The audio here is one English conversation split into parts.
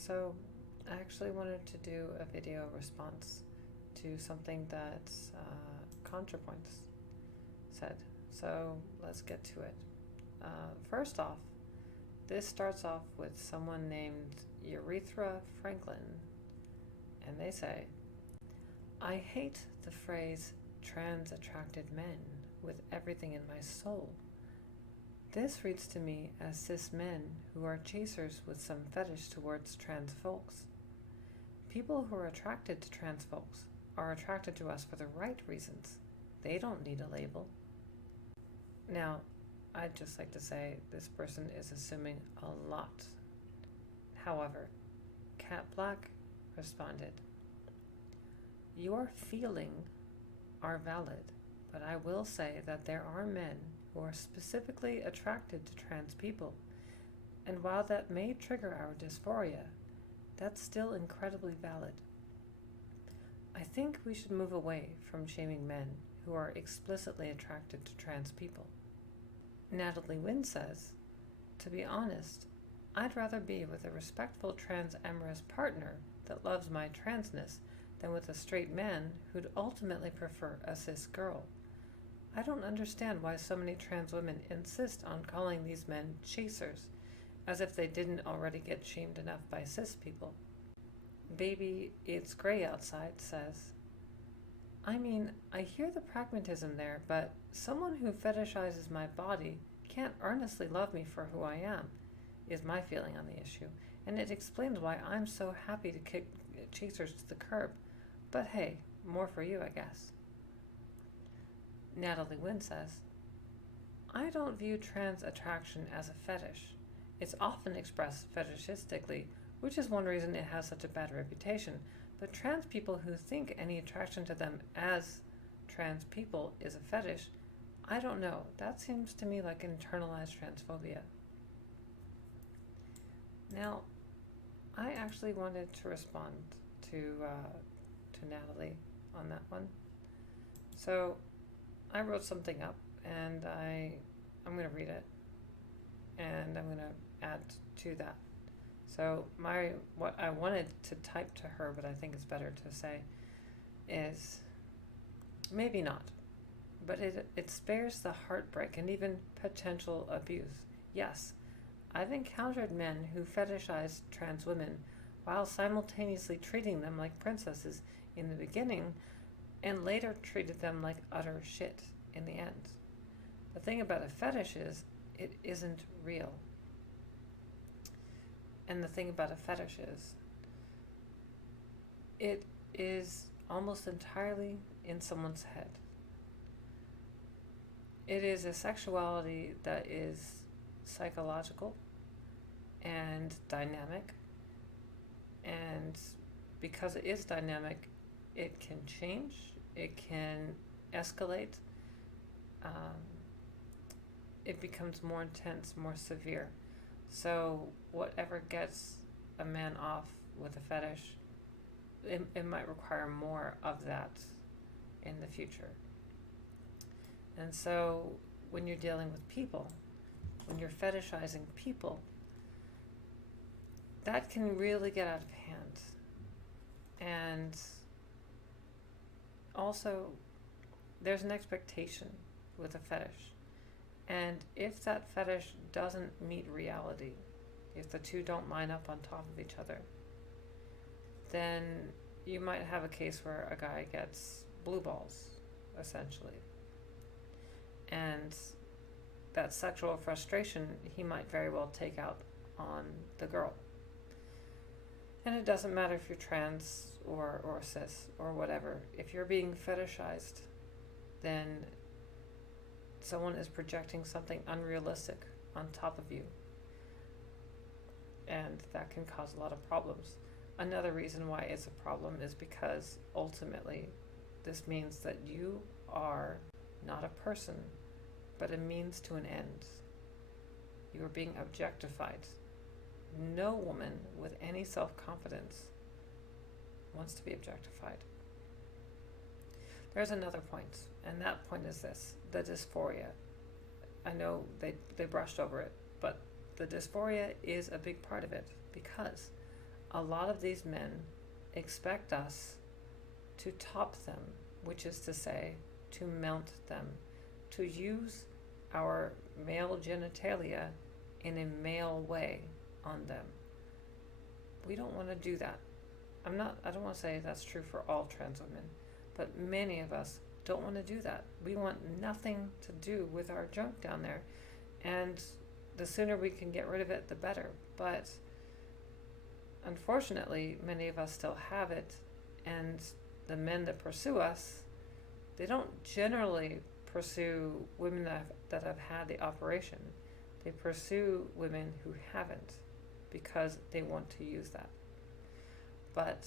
So, I actually wanted to do a video response to something that ContraPoints said. So, let's get to it. First off, this starts off with someone named Urethra Franklin, and they say, I hate the phrase trans attracted men with everything in my soul. This reads to me as cis men who are chasers with some fetish towards trans folks. People who are attracted to trans folks are attracted to us for the right reasons. They don't need a label. Now, I'd just like to say this person is assuming a lot. However, Cat Black responded, your feelings are valid, but I will say that there are men who are specifically attracted to trans people, and while that may trigger our dysphoria, that's still incredibly valid. I think we should move away from shaming men who are explicitly attracted to trans people. Natalie Wynn says, to be honest, I'd rather be with a respectful trans amorous partner that loves my transness than with a straight man who'd ultimately prefer a cis girl. I don't understand why so many trans women insist on calling these men chasers, as if they didn't already get shamed enough by cis people. Baby It's Gray Outside says, I mean, I hear the pragmatism there, but someone who fetishizes my body can't earnestly love me for who I am, is my feeling on the issue, and it explains why I'm so happy to kick chasers to the curb. But hey, more for you, I guess. Natalie Wynn says, I don't view trans attraction as a fetish. It's often expressed fetishistically, which is one reason it has such a bad reputation, but trans people who think any attraction to them as trans people is a fetish, I don't know. That seems to me like internalized transphobia. Now, I actually wanted to respond to Natalie on that one. So I wrote something up, and I'm going to read it, and I'm going to add to that. So what I wanted to type to her, but I think it's better to say, is maybe not, but it spares the heartbreak and even potential abuse. Yes, I've encountered men who fetishize trans women while simultaneously treating them like princesses in the beginning and later treated them like utter shit in the end. The thing about a fetish is it isn't real. And the thing about a fetish is it is almost entirely in someone's head. It is a sexuality that is psychological and dynamic, and because it is dynamic, it can change, it can escalate, it becomes more intense, more severe. So whatever gets a man off with a fetish, it might require more of that in the future. And so when you're dealing with people, when you're fetishizing people, that can really get out of hand. And also, there's an expectation with a fetish. And if that fetish doesn't meet reality, if the two don't line up on top of each other, then you might have a case where a guy gets blue balls, essentially. And that sexual frustration he might very well take out on the girl. And it doesn't matter if you're trans or cis or whatever. If you're being fetishized, then someone is projecting something unrealistic on top of you. And that can cause a lot of problems. Another reason why it's a problem is because ultimately this means that you are not a person, but a means to an end. You are being objectified. No woman with any self-confidence wants to be objectified. There's another point, and that point is this: the dysphoria. I know they brushed over it, but the dysphoria is a big part of it, because a lot of these men expect us to top them, which is to say, to mount them, to use our male genitalia in a male way on them. We don't want to do that. I don't want to say that's true for all trans women, but many of us don't want to do that. We want nothing to do with our junk down there, and the sooner we can get rid of it, the better. But unfortunately, many of us still have it, and the men that pursue us, they don't generally pursue women that have had the operation. They pursue women who haven't, because they want to use that. But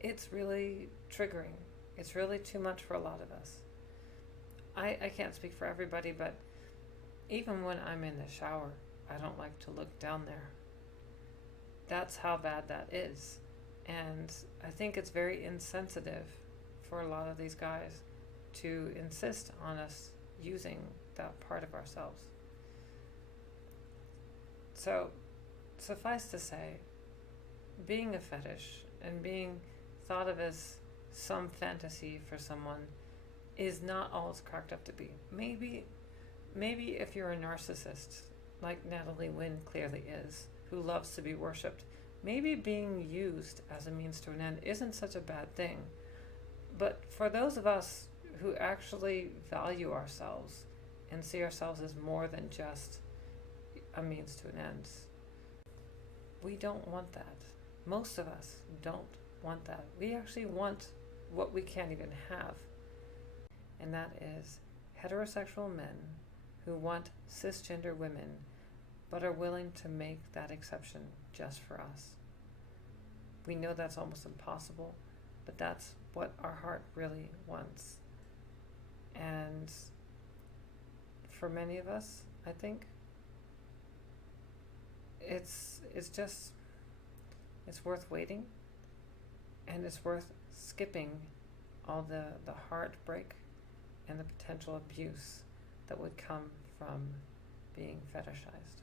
it's really triggering. It's really too much for a lot of us. I can't speak for everybody, but even when I'm in the shower, I don't like to look down there. That's how bad that is. And I think it's very insensitive for a lot of these guys to insist on us using that part of ourselves. So, suffice to say, being a fetish and being thought of as some fantasy for someone is not all it's cracked up to be. Maybe if you're a narcissist, like Natalie Wynn clearly is, who loves to be worshipped, maybe being used as a means to an end isn't such a bad thing. But for those of us who actually value ourselves and see ourselves as more than just a means to an end, we don't want that. Most of us don't want that. We actually want what we can't even have. And that is heterosexual men who want cisgender women, but are willing to make that exception just for us. We know that's almost impossible, but that's what our heart really wants. And for many of us, I think, it's worth waiting, and it's worth skipping all the heartbreak and the potential abuse that would come from being fetishized.